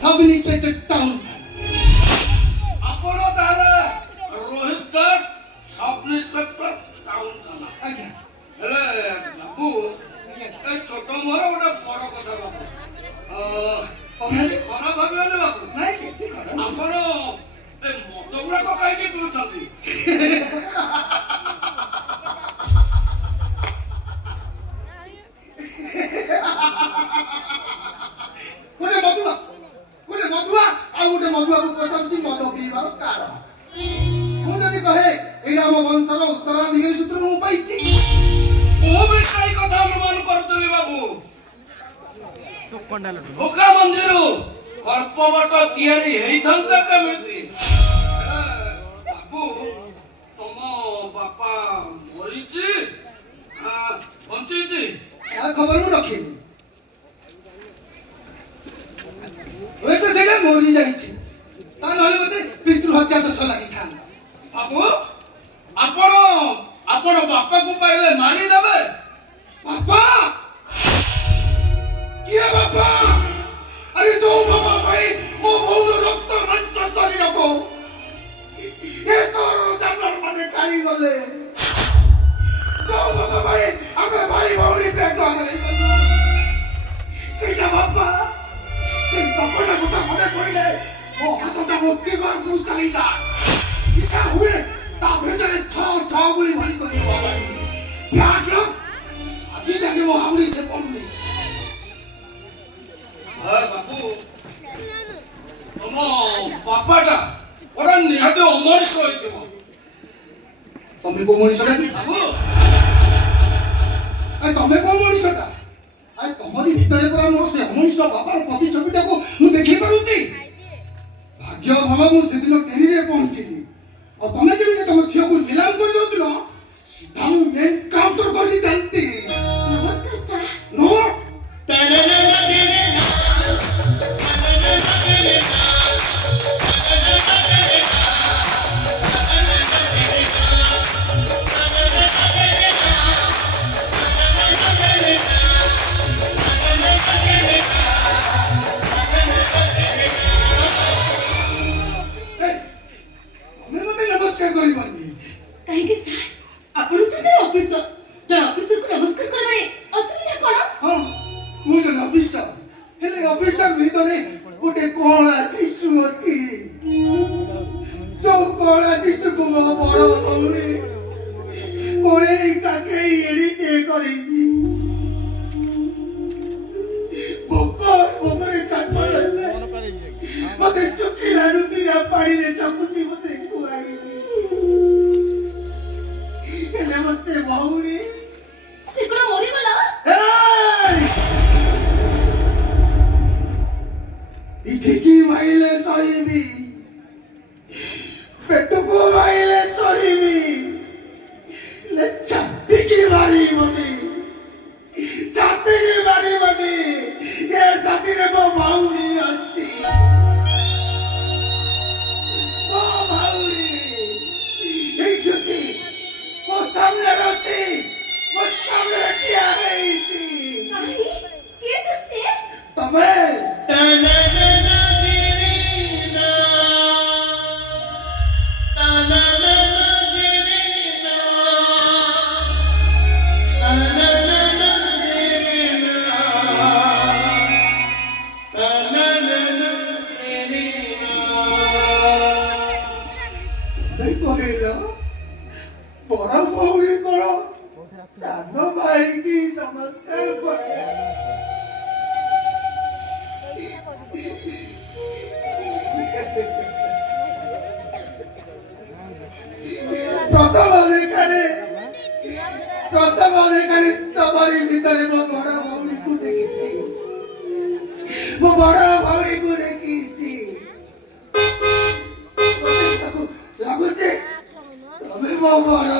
Sub inspector town ଆପଣ ତାହେଲେ ରୋହିତ Das sub inspector town ଥାନା। ଆଜ୍ଞା ହେଲେ ବାବୁ ଏ ଛୋଟ ମୋର ଗୋଟେ ବଡ କଥା ବାବୁ ଖରାପ ଭାବିବେନି ବାବୁ। ନାଇଁ କିଛି ଖରାପ ଆପଣ ଏ ମଦ ଗୁଡାକ କାହିଁକି ପିଉଛନ୍ତି? ଗୋଟେ ମଧୁଆ ଆଉ ଗୋଟେ ମଧୁଆକୁ ପଚାରୁଛି ମଦ ପିଇବାର କାରଣ। ମୁଁ ଯଦି କହେ ଏଇଟା ଆମ ବଂଶର ଉତ୍ତରାଧିକାରୀ ସୂତ୍ରରୁ ମୁଁ ପାଇଛି। ମୁଁ ବି ସେଇ କଥା ଅନୁମାନ କରୁଥିଲି ବାବୁ। ଭୋକା ମଞ୍ଜିରୁ କଳ୍ପବଟ ତିଆରି ହେଇଥାନ୍ତା କେମିତି? ବାବୁ ତମ ବାପା ମରିଛି ବଞ୍ଚିଛି? ଏହା ଖବର ମୁଁ ରଖିନି। ହୁଏତ ସେଇଟା ମରି ଯାଇଛି, ତା ନହେଲେ ମତେ ପିତୃ ହତ୍ୟା ଦୋଷ ଲାଗିଥାନ୍ତା। ବାବୁ ଆପଣ ବାପାକୁ ପାଇଲେ ମାରିଦେବେ? ବାପା କିଏ ବାପା? ଆରେ ଯୋଉ ବାପା ପାଇଁ ମୋ ବୋଉର ରକ୍ତ ମାଂସ ଶରୀରକୁ ଏ ସହରର ଜାନର ମାନେ ଖାଇଗଲେ, ଯୋଉ ବାପା ପାଇଁ ଆମେ ଭାଇ ଭଉଣୀ ପେଟ ହରାଇଗଲୁ, ସେଇଟା ବାପା। ସେଇ ବାପାଟା କଥା ମନେ ପଡ଼ିଲେ ମୋ ହାତଟା ମୁକ୍ତି ଘରକୁ ଚାଲିଯାଏ। ଇଚ୍ଛା ହୁଏ ତା ଭିତରେ ଛଅ ଗୁଳି ଭରି କରି ଆଜି ଯାକେ ମୋ ହାଉଡ଼ି ସେ ପଡୁନି। ବାବୁ ତମ ବାପାଟା ଗୋଟେ ନିହାତି ଅମଣିଷ ହେଇଥିବ। ତମେ କୋଉ ମଣିଷଟା କି ବାବୁ? ତମେ କୋଉ ମଣିଷଟା? ତମରି ଭିତରେ ପୁରା ମୋର ସେ ଅମଣିଷ ବାବାର ପ୍ରତିଛବିଟାକୁ ମୁଁ ଦେଖିପାରୁଛି। ଭାଗ୍ୟ ଭଲ ମୁଁ ସେଦିନ ଡେରିରେ ପହଞ୍ଚିଲି। ଆଉ ତମେ ଯେମିତି ତମ ଝିଅକୁ ନିଲାମ କରିଦେଉଥିଲ, ସିଧା ମୁଁ ଏନକାଉଣ୍ଟର କରିଥାନ୍ତି। ନମସ୍କାର ସାର୍। କାହିଁକି ସାର୍ ଆପଣ ତ ଜଣେ ଅଫିସରକୁ ନମସ୍କାର କରିବାରେ ଅସୁବିଧା କ'ଣ? ହଁ ମୁଁ ଜଣେ ଅଫିସର, ହେଲେ ଅଫିସର ଭିତରେ ଗୋଟେ କଳା ଶିଶୁ ଅଛି। ଯୋଉ କଳା ଶିଶୁକୁ ମୋ ବଡ ଭଉଣୀ କୋଳେଇ କାକେଇ ଏଡ଼ିଟେ କରିଛି। ଭୋକରେ ଛଟପଟ ହେଲେ ମତେ ଶୁଖିଲା ରୁଟିରା ପାଣିରେ ଚକୁଟି ମତେ ଖୁଆଇ ହେଲେ ମୋ ସେ ଭଉଣୀ ସେ କ'ଣ ମରିଗଲା? ଇଠିକି ମାଇଲେ ସହିବି, ପେଟକୁ ମାଇଲେ ସହିବି, ହେଲେ ଛାତିକି ମାରିବନି, ଛାତିକି ମାରିବନି। ଏ ସାଥିରେ ମୋ ଭଉଣୀ ଅଛି। ମୋ ଭଉଣୀ ଏଇଠି ଅଛି, ମୋ ସାମ୍ନାରେ ଅଛି, ମୋ ସାମ୍ନାରେ ଠିଆ ହେଇଛି। କିଏ ସେ? ତମେ କହିଲ ବଡ ଭଉଣୀ କଣ ସାନ ଭାଇକି ନମସ୍କାର କରେ। ପ୍ରଥମ ରେଖାରେ ତମରି ଭିତରେ ମୋ ବଡ ଭଉଣୀକୁ ଦେଖିଛି, ମୋ ବଡ ଭଉଣୀକୁ ଦେଖିଛି। ଲାଗୁଛି ତମେ ମୋ ବଡ